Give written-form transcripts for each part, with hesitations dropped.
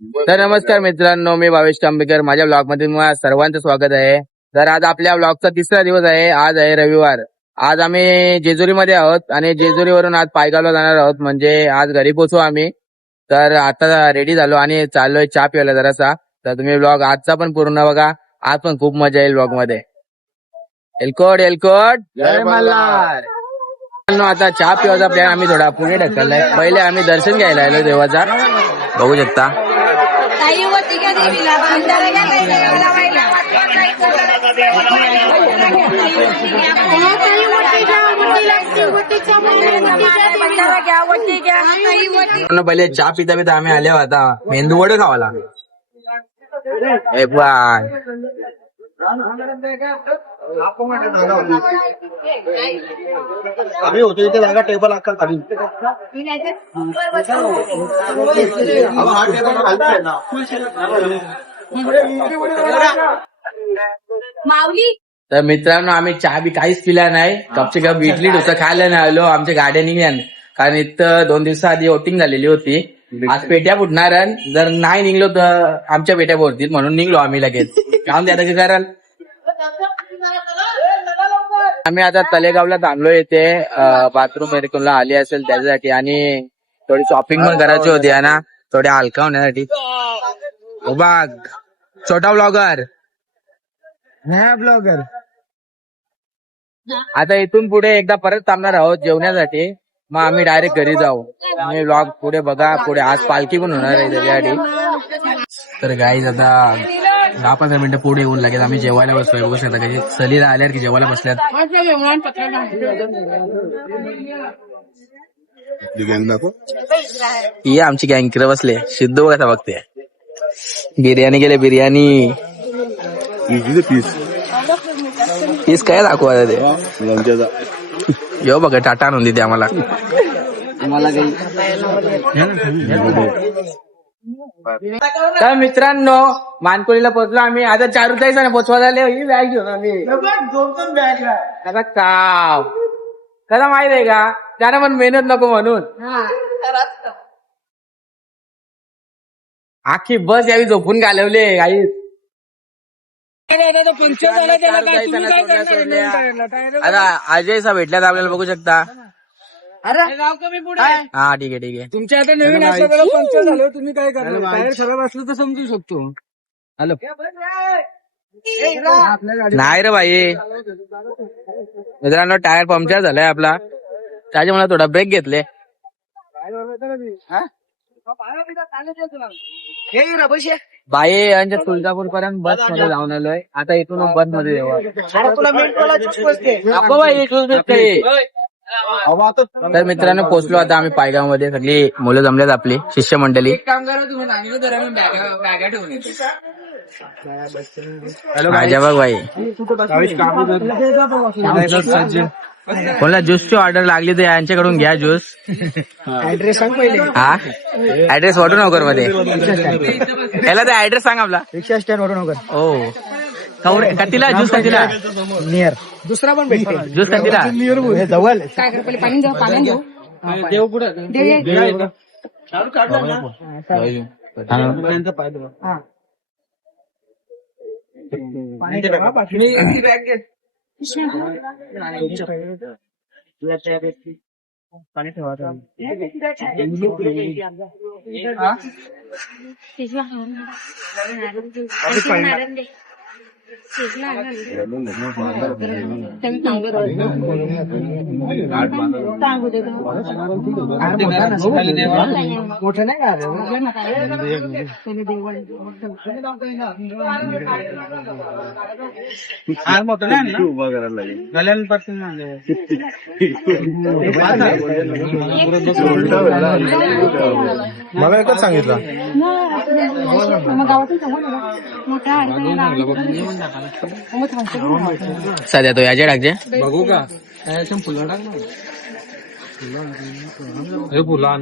तर नमस्कार मित्रांनो, मी भावेश तांबेकर. माझ्या ब्लॉग मध्ये तुम्हाला सर्वांचं स्वागत आहे. तर आज आपल्या ब्लॉगचा तिसरा दिवस आहे. आज आहे रविवार. आज आम्ही जेजुरीमध्ये आहोत आणि जेजुरीवरून आज पायगावला जाणार आहोत. म्हणजे आज घरी पोहोचू आम्ही. तर आता रेडी झालो आणि चाललोय चहा प्यायला जरासा. तर तुम्ही ब्लॉग आजचा पण पूर्ण बघा. आज पण खूप मजा येईल ब्लॉग मध्ये. एलकोट एलकोट जय मल्हार. आता चहा पिवायचा प्लॅन आम्ही थोडा पुढे ढकललाय. पहिले आम्ही दर्शन घ्यायला आलो देवाचा. बघू शकता. पहिले चहा पिता पिता आम्ही आले आता मेंदू वडे खावाला. बाय आम्ही होतो इथे जागा टेबल आकार खाली माऊली. तर मित्रांनो, आम्ही चहा बी काहीच पिला नाही. कपचे कप इडली डोसा खायला नाही आलो. आमच्या गाड्या निघल्या कारण इथं 2 दिवसाआधी वोटिंग झालेली होती. आज पेट्या फुटणार. जर नाही निघलो तर आमच्या पेट्या फोडतील म्हणून निघलो आम्ही लगेच. काम द्या काय कराल. आम्ही आता तलेगावला थांबलो. येते बाथरूम मेडिकलला आली असेल त्याच्यासाठी आणि थोडी शॉपिंग पण करायची होती ना, थोड्या हलका होण्यासाठी. बघ छोटा ब्लॉगर ब्लॉगर. आता इथून पुढे एकदा परत थांबणार आहोत जेवण्यासाठी. मग आम्ही डायरेक्ट घरी जाऊ. आम्ही ब्लॉग पुढे बघा. पुढे आज पालखी पण होणार आहे त्याच्यासाठी. तर गाईज आता 10-15 मिनिटं पुढे येऊन लागेल. आम्ही जेवायला बसलोय. बघू शकता काही सलीला आल्यावर की जेवायला बसल्यात. ही आमची गँग इकडे बसले. सिद्धू कसा बघते. बिर्याणी गेले. बिर्याणी पीस काय दाखवा ते. येऊ बघा टाटा आणून देते आम्हाला. तर मित्रांनो, मानकोलीला पोहोचलो आम्ही. आता 4 जायचं ना पोचवा झाले. ही बॅग घेऊन आम्ही आता काम कसा माहित आहे का, त्याला पण मेहनत नको म्हणून आखी बस यावी झोपून घालवले काही. आता अजय सा भेटल्यात आपल्याला बघू शकता. हा ठीक आहे. तुमच्या आता नवीन असलं पंक्चर झालं, तुम्ही काय करणार. टायर खराब असलं तर समजू शकतो. हॅलो नाही रे भाई. मित्रांनो, टायर पंक्चर झालाय आपला. त्याच्यामुळे थोडा ब्रेक घेतले. बाई यांच्या तुळजापूर पर्यंत बस मध्ये जाऊन आलोय. आता इथून बस मध्ये येऊ. तर मित्रांनो, पोहोचलो आता आम्ही पायगाव मध्ये. सगळी मुलं जमल्यात आपली शिष्यमंडळी. माझ्या बघ भाई. कोणाला ज्यूसची ऑर्डर लागली तर यांच्याकडून घ्या ज्यूस. ऍड्रेस सांग पहिले. हा ऍड्रेस वडूनगर मध्ये. याला ते ऍड्रेस सांग आपला. रिक्षा स्टँड वडूनगर. हो कतीला ज्यूस कतीला नियर. दुसरा पण भेटते ज्यूस कतीला जवळ. देव कुठं पाणी ठेवा. मोठं नाही का मला एकच सांगितलं. सध्या तो याचे टाकजे. बघू का फुलं टाक. हे फुलं आण.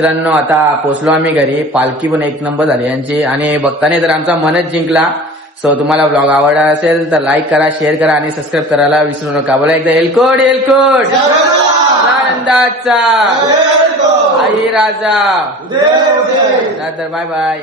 मित्रांनो आता पोहोचलो आम्ही घरी. पालखी पण एक नंबर झाली यांची आणि बघताना तर आमचा मनच जिंकला. सो तुम्हाला ब्लॉग आवडला असेल तर लाईक करा, शेअर करा आणि सबस्क्राईब करायला विसरू नका. बोला एकदा एलकोट एलकोट आनंदाचा आई राजा. तर बाय बाय.